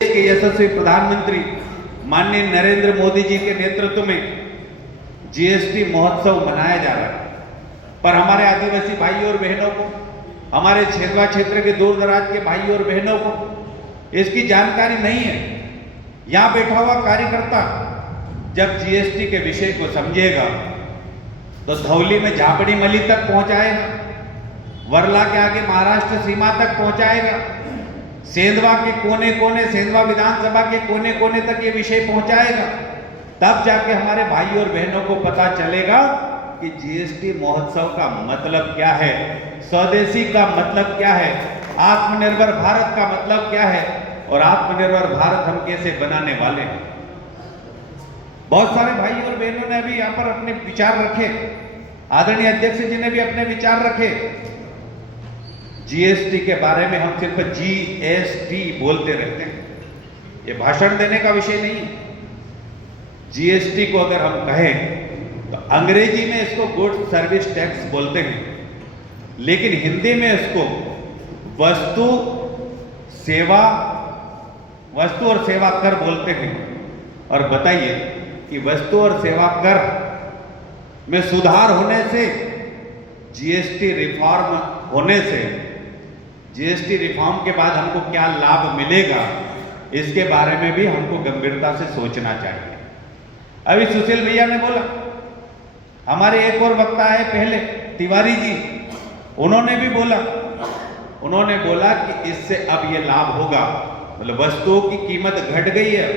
के यशस्वी प्रधानमंत्री माननीय नरेंद्र मोदी जी के नेतृत्व में जीएसटी महोत्सव मनाया जा रहा है, पर हमारे आदिवासी भाई और बहनों को, हमारे क्षेत्रवा क्षेत्र के दूर दराज के भाई और बहनों को इसकी जानकारी नहीं है। यहां बैठा हुआ कार्यकर्ता जब जीएसटी के विषय को समझेगा तो धौली में झापड़ी मली तक पहुंचाएगा, वर्ला के आगे महाराष्ट्र सीमा तक पहुंचाएगा, सेंधवा के कोने कोने, सेंधवा विधानसभा के कोने कोने तक ये विषय पहुंचाएगा। तब जाके हमारे भाई और बहनों को पता चलेगा कि जीएसटी महोत्सव का मतलब क्या है, स्वदेशी का मतलब क्या है, आत्मनिर्भर भारत का मतलब क्या है और आत्मनिर्भर भारत हम कैसे बनाने वाले हैं। बहुत सारे भाई और बहनों ने भी यहाँ पर अपने विचार रखे, आदरणीय अध्यक्ष जी ने भी अपने विचार रखे। जीएसटी के बारे में हम सिर्फ जीएसटी बोलते रहते हैं, ये भाषण देने का विषय नहीं है। जीएसटी को अगर हम कहें तो अंग्रेजी में इसको गुड्स सर्विस टैक्स बोलते हैं, लेकिन हिंदी में इसको वस्तु और सेवा कर बोलते हैं। और बताइए कि वस्तु और सेवा कर में सुधार होने से, जीएसटी रिफॉर्म होने से, जीएसटी रिफॉर्म के बाद हमको क्या लाभ मिलेगा, इसके बारे में भी हमको गंभीरता से सोचना चाहिए। अभी सुशील भैया ने बोला, हमारे एक और वक्ता है पहले, तिवारी जी, उन्होंने भी बोला, उन्होंने बोला कि इससे अब ये लाभ होगा, मतलब वस्तुओं की कीमत घट गई है,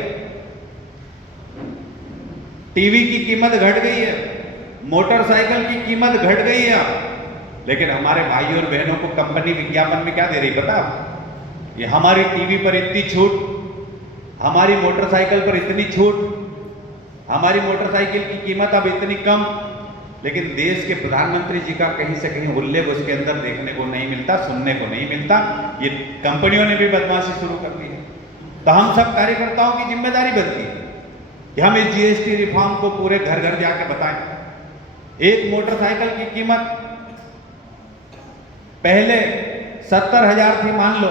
टीवी की कीमत घट गई है, मोटरसाइकिल की कीमत घट गई है। लेकिन हमारे भाई और बहनों को कंपनी विज्ञापन में क्या दे रही पता, ये हमारी टीवी पर इतनी छूट, हमारी मोटरसाइकिल पर इतनी छूट, हमारी मोटरसाइकिल की कीमत अब इतनी कम। लेकिन देश के प्रधानमंत्री जी का कहीं से कहीं उल्लेख उसके अंदर देखने को नहीं मिलता, सुनने को नहीं मिलता। ये कंपनियों ने भी बदमाशी शुरू कर दी है। तो हम सब कार्यकर्ताओं की जिम्मेदारी बनती है कि हम इस जीएसटी रिफॉर्म को पूरे घर घर जाके बताएं। एक मोटरसाइकिल की कीमत पहले 70,000 थी, मान लो,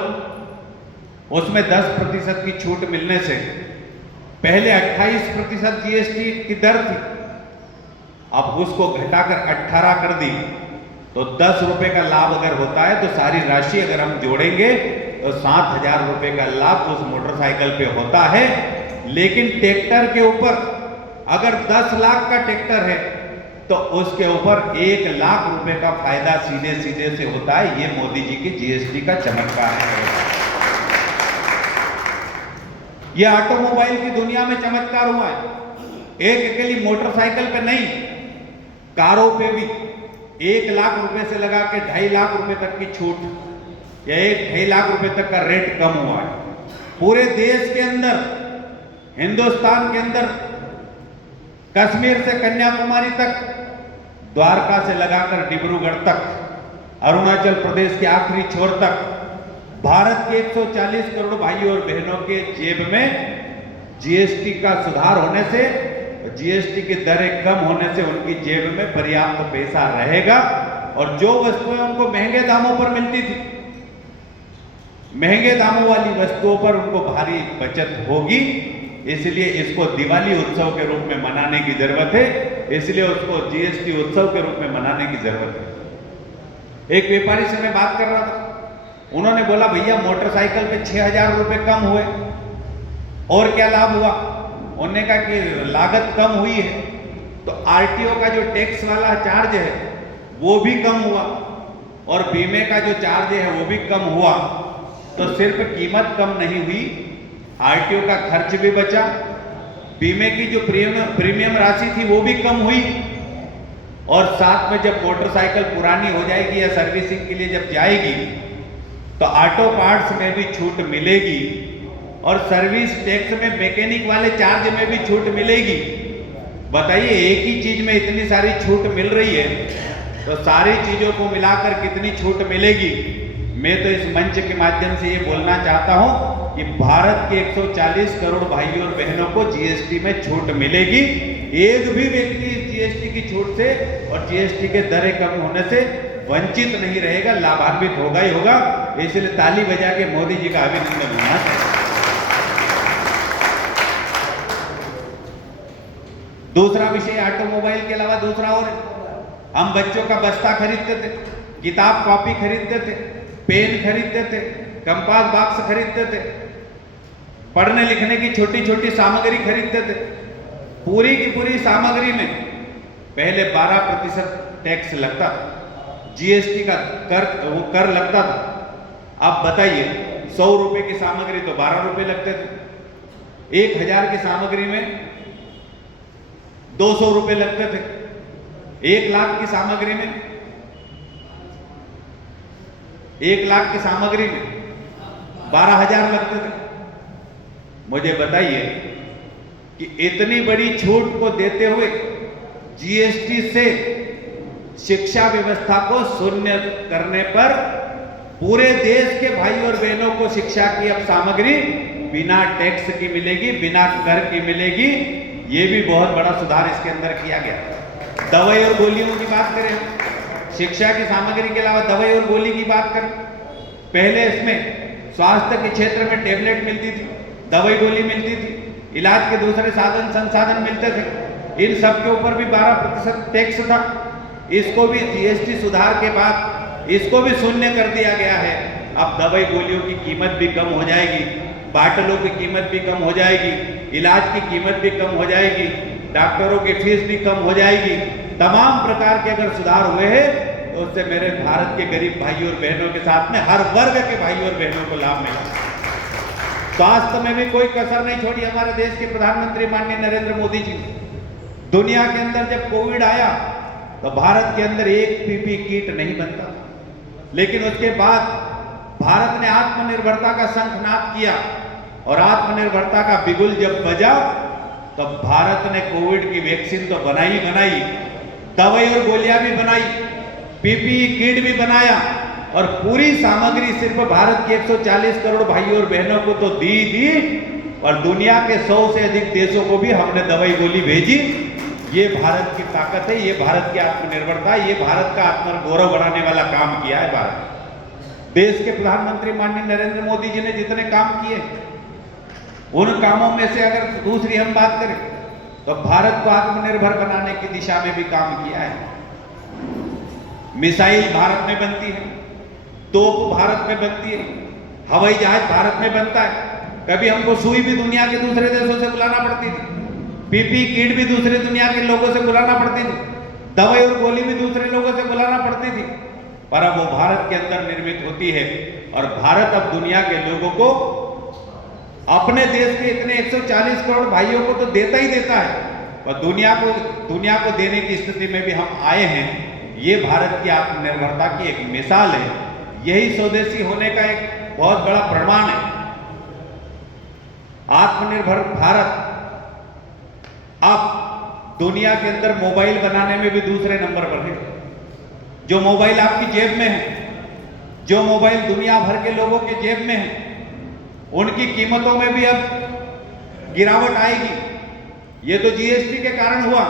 उसमें 10% की छूट मिलने से पहले 28% जीएसटी की दर थी, अब उसको घटाकर 18 कर दी। तो 10 रुपए का लाभ अगर होता है तो सारी राशि अगर हम जोड़ेंगे तो 7,000 रुपए का लाभ उस मोटरसाइकिल पे होता है। लेकिन ट्रैक्टर के ऊपर अगर 10 लाख का ट्रैक्टर है तो उसके ऊपर 1 लाख रुपए का फायदा सीधे सीधे से होता है। ये मोदी जी की जीएसटी का चमत्कार है। ये ऑटोमोबाइल की दुनिया में चमत्कार हुआ है। एक अकेली मोटरसाइकिल पे नहीं, कारों पे भी 1 लाख रुपए से लगा के 2.5 लाख रुपए तक की छूट या 1-2.5 लाख रुपए तक का रेट कम हुआ है। पूरे देश के अंदर, हिंदुस्तान के अंदर, कश्मीर से कन्याकुमारी तक, द्वारका से लगाकर डिब्रूगढ़ तक, अरुणाचल प्रदेश के आखिरी छोर तक, भारत के 140 करोड़ भाई और बहनों के जेब में जीएसटी का सुधार होने से, जीएसटी की दरें कम होने से उनकी जेब में पर्याप्त पैसा रहेगा। और जो वस्तुएं उनको महंगे दामों पर मिलती थी, महंगे दामों वाली वस्तुओं पर उनको भारी बचत होगी। इसलिए इसको दिवाली उत्सव के रूप में मनाने की जरूरत है, इसलिए उसको जीएसटी उत्सव के रूप में मनाने की जरूरत है। एक व्यापारी से मैं बात कर रहा था, उन्होंने बोला, भैया मोटरसाइकिल पे 6,000 रुपए कम हुए, और क्या लाभ हुआ? उन्होंने कहा कि लागत कम हुई है तो आरटीओ का जो टैक्स वाला चार्ज है वो भी कम हुआ और बीमे का जो चार्ज है वो भी कम हुआ। तो सिर्फ कीमत कम नहीं हुई, आरटीओ का खर्च भी बचा, बीमे की जो प्रीमियम राशि थी वो भी कम हुई, और साथ में जब मोटरसाइकिल पुरानी हो जाएगी या सर्विसिंग के लिए जब जाएगी तो ऑटो पार्ट्स में भी छूट मिलेगी और सर्विस टैक्स में मैकेनिक वाले चार्ज में भी छूट मिलेगी। बताइए, एक ही चीज में इतनी सारी छूट मिल रही है तो सारी चीजों को मिलाकर कितनी छूट मिलेगी। मैं तो इस मंच के माध्यम से ये बोलना चाहता हूं कि भारत के 140 करोड़ भाई और बहनों को जीएसटी में छूट मिलेगी। एक भी व्यक्ति इस जीएसटी की छूट से और जीएसटी के दरें कम होने से वंचित नहीं रहेगा, लाभान्वित होगा ही होगा। इसलिए ताली बजा के मोदी जी का अभिनंदन होना चाहिए। दूसरा विषय ऑटोमोबाइल के अलावा दूसरा और है। हम बच्चों का बस्ता खरीदते थे, किताब कॉपी खरीदते थे, पेन खरीदते थे, कंपास बॉक्स खरीदते थे, पढ़ने लिखने की छोटी छोटी सामग्री खरीदते थे। पूरी की पूरी सामग्री में पहले 12% टैक्स लगता था, जीएसटी का कर लगता था। अब बताइए, 100 रुपए की सामग्री तो 12 रुपए लगते थे, 1000 की सामग्री में 200 रुपए लगते थे, 1 लाख की सामग्री में 12,000 लगते थे। मुझे बताइए कि इतनी बड़ी छूट को देते हुए जीएसटी से शिक्षा व्यवस्था को शून्य करने पर पूरे देश के भाई और बहनों को शिक्षा की अब सामग्री बिना टैक्स की मिलेगी, बिना कर की मिलेगी। ये भी बहुत बड़ा सुधार इसके अंदर किया गया। दवाई और गोलियों की बात करें, शिक्षा की सामग्री के अलावा दवाई और गोली की बात करें, पहले इसमें स्वास्थ्य के क्षेत्र में टेबलेट मिलती थी, दवाई गोली मिलती थी, इलाज के दूसरे साधन संसाधन मिलते थे, इन सब के ऊपर भी 12% टैक्स था। इसको भी जीएसटी सुधार के बाद इसको भी शून्य कर दिया गया है। अब दवाई गोलियों की कीमत भी कम हो जाएगी, बाटलों की कीमत भी कम हो जाएगी, इलाज की कीमत भी कम हो जाएगी, डॉक्टरों की फीस भी कम हो जाएगी। तमाम प्रकार के अगर सुधार हुए हैं तो उससे मेरे भारत के गरीब भाई और बहनों के साथ में हर वर्ग के भाई और बहनों को लाभ मिला। स्वास्थ्य में भी कोई कसर नहीं छोड़ी हमारे देश के प्रधानमंत्री माननीय नरेंद्र मोदी जी। दुनिया के अंदर जब कोविड आया तो भारत के अंदर एक पीपी किट नहीं बनता, लेकिन उसके बाद भारत ने आत्मनिर्भरता का शंखनाद किया और आत्मनिर्भरता का बिगुल जब बजा तो भारत ने कोविड की वैक्सीन तो बनाई, दवाई और गोलियां भी बनाई, पीपीई किट भी बनाया और पूरी सामग्री सिर्फ भारत के 140 करोड़ भाइयों और बहनों को तो दी और दुनिया के 100 से अधिक देशों को भी हमने दवाई गोली भेजी। ये भारत की ताकत है, ये भारत की आत्मनिर्भरता, ये भारत का आत्मगौरव बढ़ाने वाला काम किया है भारत। देश के प्रधानमंत्री माननीय नरेंद्र मोदी जी ने जितने काम किए उन कामों में से अगर दूसरी हम बात करें तो भारत को आत्मनिर्भर बनाने की दिशा में भी काम किया है। मिसाइल भारत में बनती है, तोप भारत में बनती है, हवाई जहाज भारत में बनता है। कभी हमको सुई भी दुनिया के दूसरे देशों से बुलाना पड़ती थी, पीपी किट भी दूसरे दुनिया के लोगों से बुलाना पड़ती थी, दवाई और गोली भी दूसरे लोगों से बुलाना पड़ती थी, पर अब वो भारत के अंदर निर्मित होती है और भारत अब दुनिया के लोगों को अपने देश के इतने 140 करोड़ भाइयों को तो देता ही देता है और दुनिया को देने की स्थिति में भी हम आए हैं। ये भारत की आत्मनिर्भरता की एक मिसाल है। यही स्वदेशी होने का एक बहुत बड़ा प्रमाण है। आत्मनिर्भर भारत अब दुनिया के अंदर मोबाइल बनाने में भी दूसरे नंबर पर है। जो मोबाइल आपकी जेब में है, जो मोबाइल दुनिया भर के लोगों के जेब में है, उनकी कीमतों में भी अब गिरावट आएगी। ये तो जीएसटी के कारण हुआ,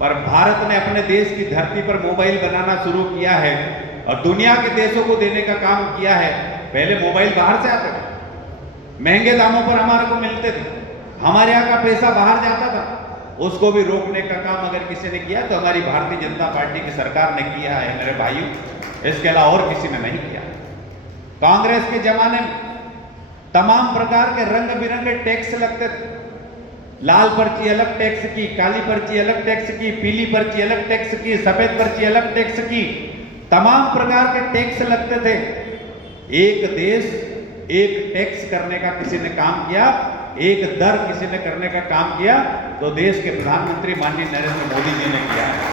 पर भारत ने अपने देश की धरती पर मोबाइल बनाना शुरू किया है और दुनिया के देशों को देने का काम किया है। पहले मोबाइल बाहर से आते थे, महंगे दामों पर हमारे को मिलते थे, हमारे यहाँ का पैसा बाहर जाता था, उसको भी रोकने का काम अगर किसी ने किया तो हमारी भारतीय जनता पार्टी की सरकार ने किया है मेरे भाइयों, इसके अलावा और किसी ने नहीं किया। कांग्रेस के जमाने में तमाम प्रकार के रंग बिरंगे टैक्स लगते थे। लाल पर्ची अलग टैक्स की, काली पर्ची अलग टैक्स की, पीली पर्ची अलग टैक्स की, सफेद पर्ची अलग टैक्स की, तमाम प्रकार के टैक्स लगते थे। एक देश एक टैक्स करने का किसी ने काम किया, एक दर किसी ने करने का काम किया तो देश के प्रधानमंत्री माननीय नरेंद्र मोदी जी ने किया है।